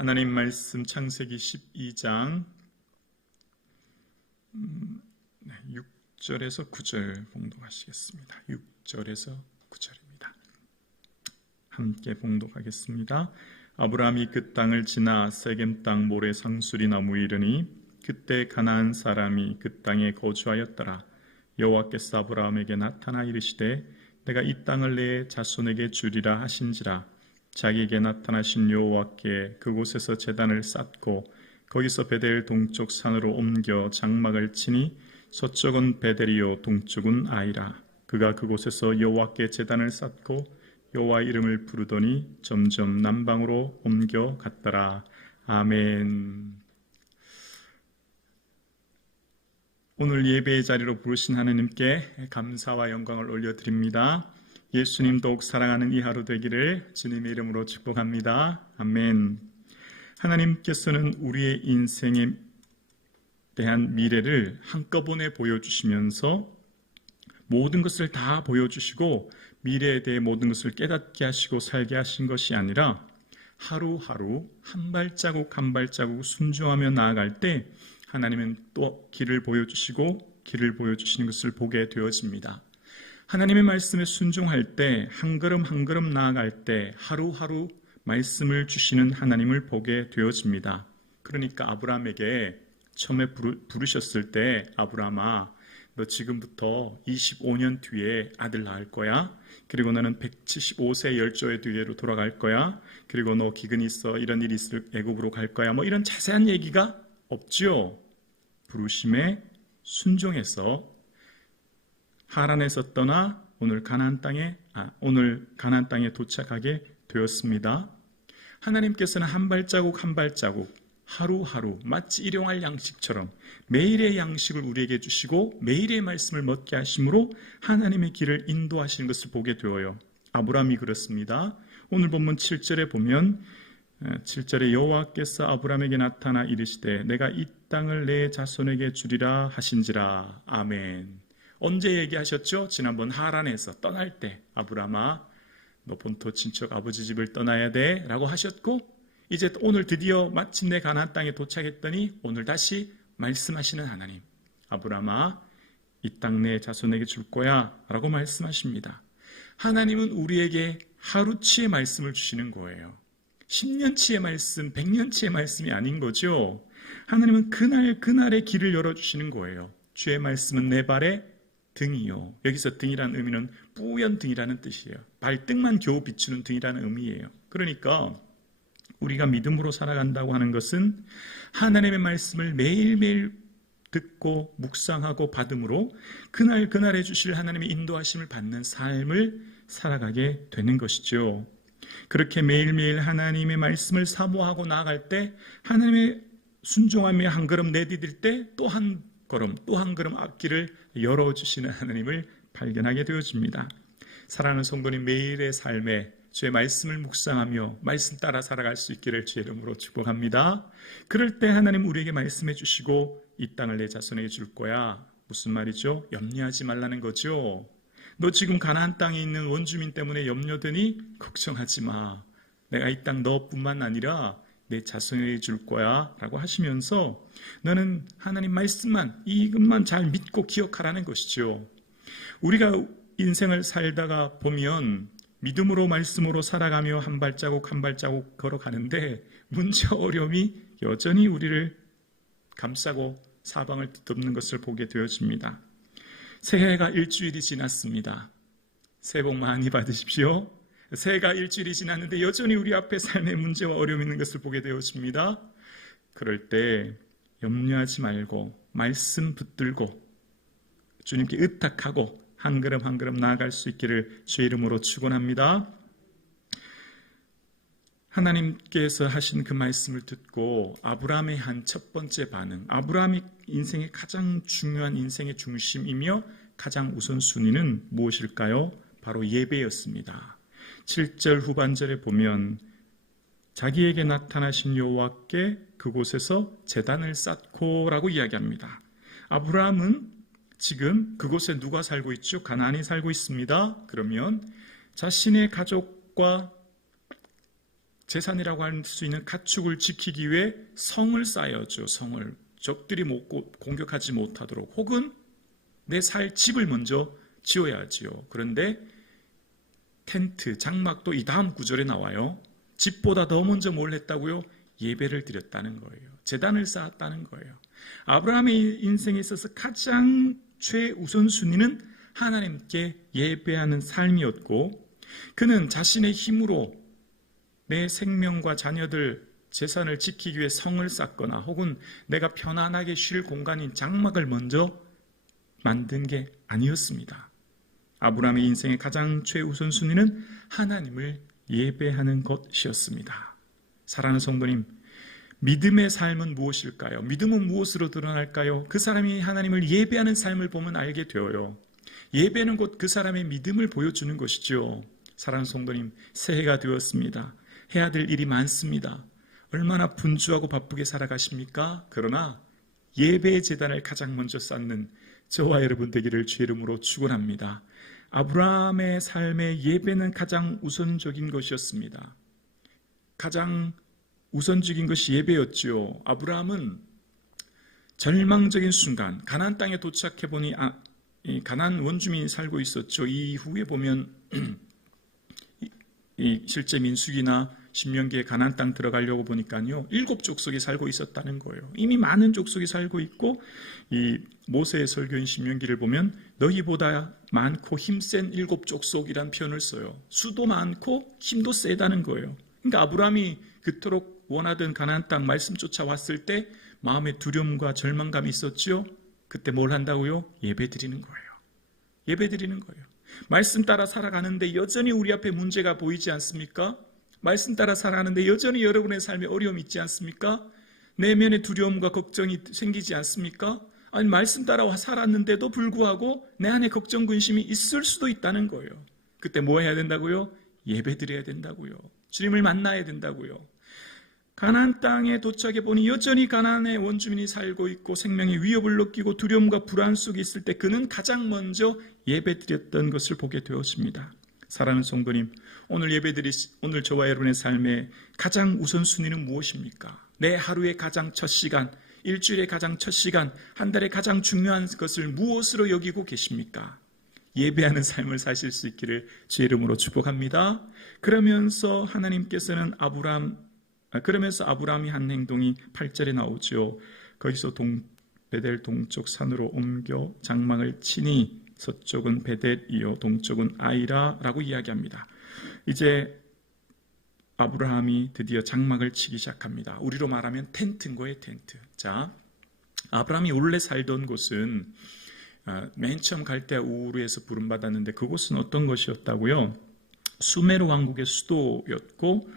하나님 말씀 창세기 12장 6절에서 9절 봉독하시겠습니다. 6절에서 9절입니다. 함께 봉독하겠습니다. 아브라함이 그 땅을 지나 세겜 땅 모래 상수리 나무에 이르니 그때 가나안 사람이 그 땅에 거주하였더라. 여호와께서 아브라함에게 나타나 이르시되 내가 이 땅을 내 자손에게 주리라 하신지라. 자기에게 나타나신 여호와께 그곳에서 제단을 쌓고 거기서 베델 동쪽 산으로 옮겨 장막을 치니 서쪽은 베델이요 동쪽은 아이라. 그가 그곳에서 여호와께 제단을 쌓고 여호와 이름을 부르더니 점점 남방으로 옮겨 갔더라. 아멘. 오늘 예배의 자리로 부르신 하나님께 감사와 영광을 올려드립니다. 예수님 더욱 사랑하는 이 하루 되기를 주님의 이름으로 축복합니다. 아멘. 하나님께서는 우리의 인생에 대한 미래를 한꺼번에 보여주시면서 모든 것을 다 보여주시고 미래에 대해 모든 것을 깨닫게 하시고 살게 하신 것이 아니라 하루하루 한 발자국 한 발자국 순종하며 나아갈 때 하나님은 또 길을 보여주시고 길을 보여주시는 것을 보게 되어집니다. 하나님의 말씀에 순종할 때 한 걸음 한 걸음 나아갈 때 하루하루 말씀을 주시는 하나님을 보게 되어집니다. 그러니까 아브라함에게 처음에 부르셨을 때 아브라함아 너 지금부터 25년 뒤에 아들 낳을 거야. 그리고 너는 175세 열조의 뒤로 돌아갈 거야. 그리고 너 기근이 있어 이런 일이 있을 애굽으로 갈 거야. 뭐 이런 자세한 얘기가 없지요. 부르심에 순종해서 하란에서 떠나 오늘 가나안 땅에 도착하게 되었습니다. 하나님께서는 한 발자국 한 발자국 하루하루 마치 일용할 양식처럼 매일의 양식을 우리에게 주시고 매일의 말씀을 먹게 하심으로 하나님의 길을 인도하시는 것을 보게 되어요. 아브라함이 그렇습니다. 오늘 본문 7절에 보면 7절에 여호와께서 아브라함에게 나타나 이르시되 내가 이 땅을 내 자손에게 주리라 하신지라. 아멘. 언제 얘기하셨죠? 지난번 하란에서 떠날 때 아브라함아 너 본토 친척 아버지 집을 떠나야 돼 라고 하셨고 이제 오늘 드디어 마침내 가나안 땅에 도착했더니 오늘 다시 말씀하시는 하나님 아브라함아 이 땅 내 자손에게 줄 거야 라고 말씀하십니다. 하나님은 우리에게 하루치의 말씀을 주시는 거예요. 10년치의 말씀, 100년치의 말씀이 아닌 거죠. 하나님은 그날의 길을 열어주시는 거예요. 주의 말씀은 내 발에 등이요. 여기서 등이라는 의미는 뿌연 등이라는 뜻이에요. 발등만 겨우 비추는 등이라는 의미예요. 그러니까 우리가 믿음으로 살아간다고 하는 것은 하나님의 말씀을 매일매일 듣고 묵상하고 받음으로 그날에 주실 하나님의 인도하심을 받는 삶을 살아가게 되는 것이죠. 그렇게 매일매일 하나님의 말씀을 사모하고 나아갈 때 하나님의 순종하며 한 걸음 내디딜 때 또 한 걸음 앞길을 열어주시는 하나님을 발견하게 되어집니다. 사랑하는 성도님 매일의 삶에 주의 말씀을 묵상하며 말씀 따라 살아갈 수 있기를 주의 이름으로 축복합니다. 그럴 때 하나님 우리에게 말씀해 주시고 이 땅을 내 자손에게 줄 거야. 무슨 말이죠? 염려하지 말라는 거죠. 너 지금 가나안 땅에 있는 원주민 때문에 염려되니 걱정하지 마. 내가 이 땅 너뿐만 아니라 내 자손에게 줄 거야 라고 하시면서 너는 하나님 말씀만 이것만 잘 믿고 기억하라는 것이죠. 우리가 인생을 살다가 보면 믿음으로 말씀으로 살아가며 한 발자국 한 발자국 걸어가는데 문제와 어려움이 여전히 우리를 감싸고 사방을 뒤덮는 것을 보게 되어집니다. 새해가 일주일이 지났습니다. 새해 복 많이 받으십시오. 새해가 일주일이 지났는데 여전히 우리 앞에 삶의 문제와 어려움이 있는 것을 보게 되어집니다. 그럴 때 염려하지 말고 말씀 붙들고 주님께 의탁하고 한 걸음 한 걸음 나아갈 수 있기를 주의 이름으로 축원합니다. 하나님께서 하신 그 말씀을 듣고 아브라함의 한 첫 번째 반응, 아브라함이 인생의 가장 중요한 인생의 중심이며 가장 우선순위는 무엇일까요? 바로 예배였습니다. 7절 후반절에 보면 자기에게 나타나신 여호와께 그곳에서 제단을 쌓고 라고 이야기합니다. 아브라함은 지금 그곳에 누가 살고 있죠? 가나안이 살고 있습니다. 그러면 자신의 가족과 재산이라고 할 수 있는 가축을 지키기 위해 성을 쌓였죠. 성을 적들이 공격하지 못하도록, 혹은 내 살 집을 먼저 지어야지요. 그런데 텐트, 장막도 이 다음 구절에 나와요. 집보다 더 먼저 뭘 했다고요? 예배를 드렸다는 거예요. 제단을 쌓았다는 거예요. 아브라함의 인생에 있어서 가장 최우선순위는 하나님께 예배하는 삶이었고, 그는 자신의 힘으로 내 생명과 자녀들 재산을 지키기 위해 성을 쌓거나 혹은 내가 편안하게 쉴 공간인 장막을 먼저 만든 게 아니었습니다. 아브라함의 인생의 가장 최우선순위는 하나님을 예배하는 것이었습니다. 사랑하는 성도님, 믿음의 삶은 무엇일까요? 믿음은 무엇으로 드러날까요? 그 사람이 하나님을 예배하는 삶을 보면 알게 되어요. 예배는 곧 그 사람의 믿음을 보여주는 것이죠. 사랑하는 성도님, 새해가 되었습니다. 해야 될 일이 많습니다. 얼마나 분주하고 바쁘게 살아가십니까? 그러나 예배의 제단을 가장 먼저 쌓는 저와 여러분 되기를 주의 이름으로 축원합니다. 아브라함의 삶의 예배는 가장 우선적인 것이었습니다. 가장 우선적인 것이 예배였지요. 아브라함은 절망적인 순간 가나안 땅에 도착해 보니 가나안 원주민이 살고 있었죠. 이후에 보면 실제 민수기나 신명기에 가나안 땅 들어가려고 보니까요, 7족속이 살고 있었다는 거예요. 이미 많은 족속이 살고 있고, 이 모세의 설교인 신명기를 보면 너희보다 많고 힘센 7족속이란 표현을 써요. 수도 많고 힘도 세다는 거예요. 그러니까 아브라함이 그토록 원하던 가나안 땅 말씀 쫓아왔을 때 마음에 두려움과 절망감이 있었죠. 그때 뭘 한다고요? 예배드리는 거예요. 예배드리는 거예요. 말씀 따라 살아가는데 여전히 우리 앞에 문제가 보이지 않습니까? 말씀 따라 살아가는데 여전히 여러분의 삶에 어려움이 있지 않습니까? 내면에 두려움과 걱정이 생기지 않습니까? 아니, 말씀 따라 살았는데도 불구하고 내 안에 걱정, 근심이 있을 수도 있다는 거예요. 그때 뭐 해야 된다고요? 예배드려야 된다고요. 주님을 만나야 된다고요. 가나안 땅에 도착해 보니 여전히 가나안의 원주민이 살고 있고 생명의 위협을 느끼고 두려움과 불안 속에 있을 때 그는 가장 먼저 예배드렸던 것을 보게 되었습니다. 사랑하는 성도님, 오늘 저와 여러분의 삶의 가장 우선순위는 무엇입니까? 내 하루의 가장 첫 시간, 일주일의 가장 첫 시간, 한 달의 가장 중요한 것을 무엇으로 여기고 계십니까? 예배하는 삶을 사실 수 있기를 주의 이름으로 축복합니다. 그러면서 아브라함이 한 행동이 8절에 나오죠. 거기서 베델 동쪽 산으로 옮겨 장막을 치니 서쪽은 베델이요 동쪽은 아이라라고 이야기합니다. 이제 아브라함이 드디어 장막을 치기 시작합니다. 우리로 말하면 텐트인 거예요, 텐트. 자, 아브라함이 원래 살던 곳은 맨 처음 갈대아 우르에서 부름받았는데 그곳은 어떤 것이었다고요? 수메르 왕국의 수도였고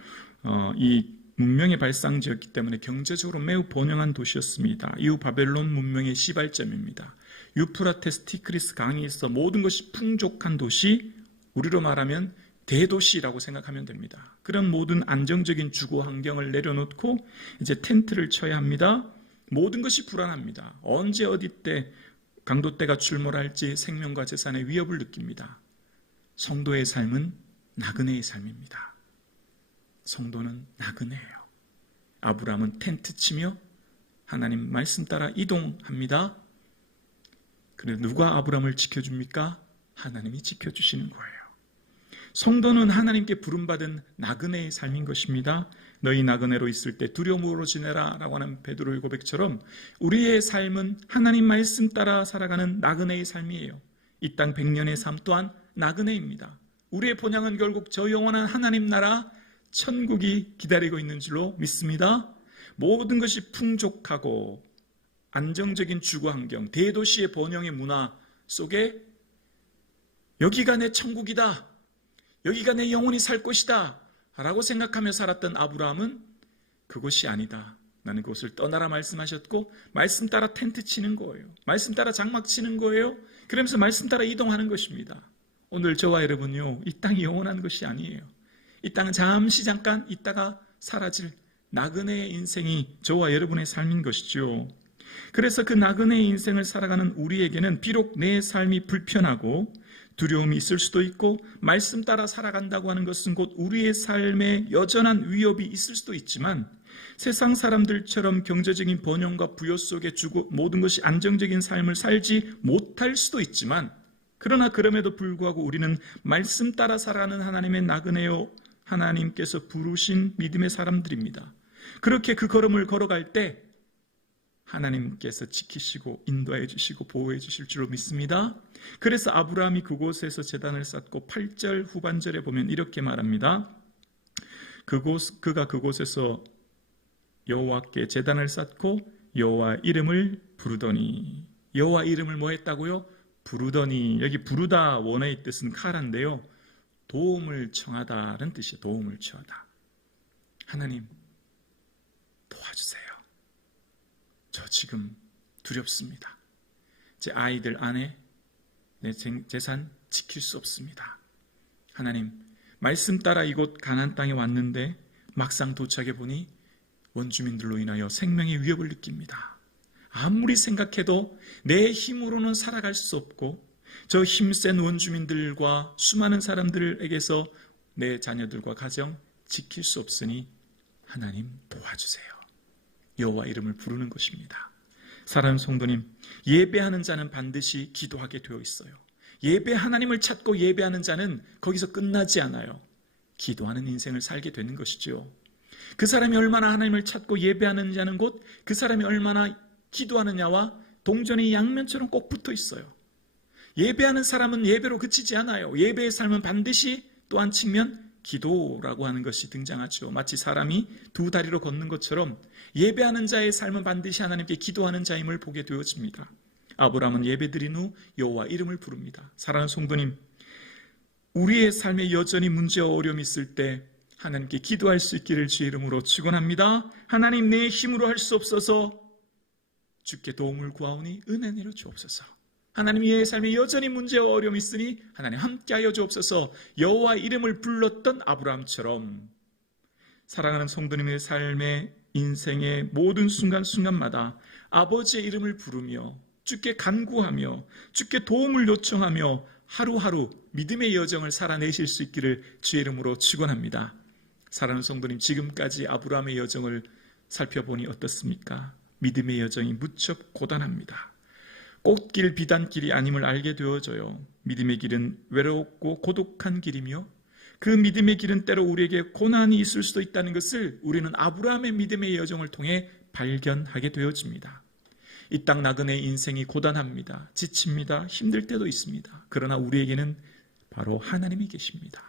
이 문명의 발상지였기 때문에 경제적으로 매우 번영한 도시였습니다. 이후 바벨론 문명의 시발점입니다. 유프라테스 티그리스 강에서 모든 것이 풍족한 도시, 우리로 말하면 대도시라고 생각하면 됩니다. 그런 모든 안정적인 주거 환경을 내려놓고 이제 텐트를 쳐야 합니다. 모든 것이 불안합니다. 언제 어디 때 강도떼가 출몰할지 생명과 재산의 위협을 느낍니다. 성도의 삶은 나그네의 삶입니다. 성도는 나그네예요. 아브라함은 텐트 치며 하나님 말씀 따라 이동합니다. 그런데 누가 아브라함을 지켜줍니까? 하나님이 지켜주시는 거예요. 성도는 하나님께 부름받은 나그네의 삶인 것입니다. 너희 나그네로 있을 때 두려움으로 지내라 라고 하는 베드로의 고백처럼 우리의 삶은 하나님 말씀 따라 살아가는 나그네의 삶이에요. 이 땅 100년의 삶 또한 나그네입니다. 우리의 본향은 결국 저 영원한 하나님 나라 천국이 기다리고 있는 줄로 믿습니다. 모든 것이 풍족하고 안정적인 주거 환경, 대도시의 번영의 문화 속에 여기가 내 천국이다, 여기가 내 영원히 살 곳이다 라고 생각하며 살았던 아브라함은 그것이 아니다, 나는 그것을 떠나라 말씀하셨고 말씀 따라 텐트 치는 거예요. 말씀 따라 장막 치는 거예요. 그러면서 말씀 따라 이동하는 것입니다. 오늘 저와 여러분요, 이 땅이 영원한 것이 아니에요. 이 땅은 잠깐 있다가 사라질 나그네의 인생이 저와 여러분의 삶인 것이죠. 그래서 그 나그네의 인생을 살아가는 우리에게는 비록 내 삶이 불편하고 두려움이 있을 수도 있고 말씀 따라 살아간다고 하는 것은 곧 우리의 삶에 여전한 위협이 있을 수도 있지만 세상 사람들처럼 경제적인 번영과 부여 속에 주고 모든 것이 안정적인 삶을 살지 못할 수도 있지만 그러나 그럼에도 불구하고 우리는 말씀 따라 살아가는 하나님의 나그네요 하나님께서 부르신 믿음의 사람들입니다. 그렇게 그 걸음을 걸어갈 때 하나님께서 지키시고 인도해 주시고 보호해 주실 줄로 믿습니다. 그래서 아브라함이 그곳에서 제단을 쌓고 8절 후반절에 보면 이렇게 말합니다. 그가 그곳에서 여호와께 제단을 쌓고 여호와 이름을 부르더니, 여호와 이름을 뭐 했다고요? 부르더니. 여기 부르다 원어의 뜻은 카라인데요, 도움을 청하다는 뜻이에요. 도움을 청하다. 하나님 도와주세요. 저 지금 두렵습니다. 제 아이들, 아내, 내 재산 지킬 수 없습니다. 하나님, 말씀 따라 이곳 가나안 땅에 왔는데 막상 도착해 보니 원주민들로 인하여 생명의 위협을 느낍니다. 아무리 생각해도 내 힘으로는 살아갈 수 없고 저 힘센 원주민들과 수많은 사람들에게서 내 자녀들과 가정 지킬 수 없으니 하나님 도와주세요. 여호와 이름을 부르는 것입니다. 사랑하는 성도님, 예배하는 자는 반드시 기도하게 되어 있어요. 예배 하나님을 찾고 예배하는 자는 거기서 끝나지 않아요. 기도하는 인생을 살게 되는 것이죠. 그 사람이 얼마나 하나님을 찾고 예배하는 자는 곧 그 사람이 얼마나 기도하느냐와 동전의 양면처럼 꼭 붙어 있어요. 예배하는 사람은 예배로 그치지 않아요. 예배의 삶은 반드시 또 한 측면 기도라고 하는 것이 등장하죠. 마치 사람이 두 다리로 걷는 것처럼 예배하는 자의 삶은 반드시 하나님께 기도하는 자임을 보게 되어집니다. 아브라함은 예배드린 후 여호와 이름을 부릅니다. 사랑하는 성도님, 우리의 삶에 여전히 문제와 어려움이 있을 때 하나님께 기도할 수 있기를 주의 이름으로 축원합니다. 하나님, 내 힘으로 할 수 없어서 주께 도움을 구하오니 은혜 내려 주옵소서. 하나님, 의 삶에 여전히 문제와 어려움이 있으니 하나님 함께하여 주옵소서. 여호와 이름을 불렀던 아브라함처럼 사랑하는 성도님의 삶의 인생의 모든 순간순간마다 아버지의 이름을 부르며 주께 간구하며 주께 도움을 요청하며 하루하루 믿음의 여정을 살아내실 수 있기를 주의 이름으로 축원합니다. 사랑하는 성도님, 지금까지 아브라함의 여정을 살펴보니 어떻습니까? 믿음의 여정이 무척 고단합니다. 꽃길 비단길이 아님을 알게 되어져요. 믿음의 길은 외롭고 고독한 길이며 그 믿음의 길은 때로 우리에게 고난이 있을 수도 있다는 것을 우리는 아브라함의 믿음의 여정을 통해 발견하게 되어집니다. 이 땅 나그네의 인생이 고단합니다. 지칩니다. 힘들 때도 있습니다. 그러나 우리에게는 바로 하나님이 계십니다.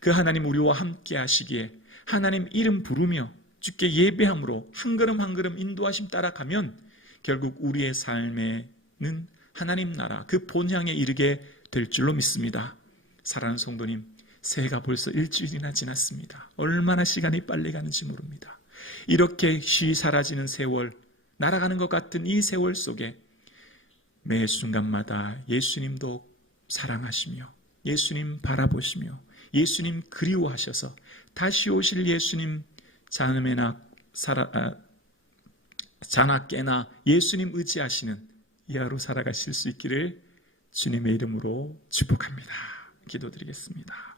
그 하나님 우리와 함께 하시기에 하나님 이름 부르며 주께 예배함으로 한 걸음 한 걸음 인도하심 따라가면 결국 우리의 삶에는 하나님 나라 그 본향에 이르게 될 줄로 믿습니다. 사랑하는 성도님, 새해가 벌써 일주일이나 지났습니다. 얼마나 시간이 빨리 가는지 모릅니다. 이렇게 쉬 사라지는 세월, 날아가는 것 같은 이 세월 속에 매 순간마다 예수님도 사랑하시며 예수님 바라보시며 예수님 그리워하셔서 다시 오실 예수님 자나 깨나 예수님 의지하시는 이 하루 살아가실 수 있기를 주님의 이름으로 축복합니다. 기도드리겠습니다.